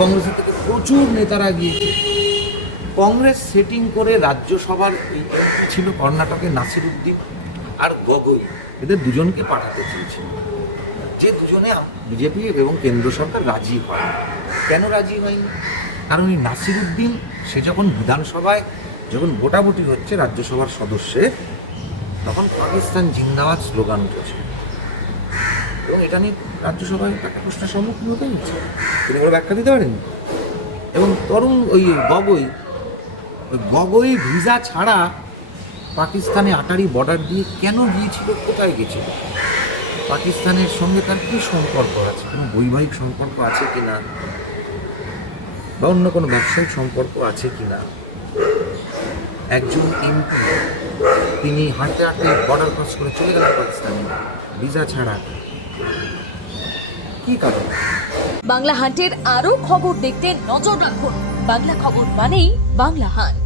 কংগ্রেসের থেকে প্রচুর নেতারা গিয়েছে। কংগ্রেস সেটিং করে রাজ্যসভার এই MP ছিল কর্ণাটকে নাসিরুদ্দিন আর গগৈ, এদের দুজনকে পাঠাতে চেয়েছিল, যে দুজনে বিজেপি এবং কেন্দ্র সরকার রাজি হয়। কেন রাজি হয়নি? কারণ এই নাসিরুদ্দিন সে যখন বিধানসভায় যখন ভোটাভুটি হচ্ছে রাজ্যসভার সদস্যের, তখন পাকিস্তান জিন্দাবাদ স্লোগান উঠেছে এবং এটা নিয়ে রাজ্যসভায় একটা প্রশ্নের সম্মুখীন হতে হচ্ছে, তিনি কোনো ব্যাখ্যা দিতে পারেন। এবং তরুণ ওই গগৈ ভিসা ছাড়া পাকিস্তানে আটারি বর্ডার দিয়ে কেন গিয়েছিল, কোথায় গেছিল, পাকিস্তানের সঙ্গে তার কী সম্পর্ক আছে, কোনো বৈবাহিক সম্পর্ক আছে কি না, বা অন্য কোনো ব্যবসায়িক সম্পর্ক আছে কি না। একজন MP তিনি হাঁটতে হাঁটতে বর্ডার ক্রস করে চলে গেলেন পাকিস্তানে ভিসা ছাড়া, কী কারণ? বাংলা হান্টের আরও খবর দেখতে নজর রাখুন। বাংলা খবর মানেই বাংলা হান্ট।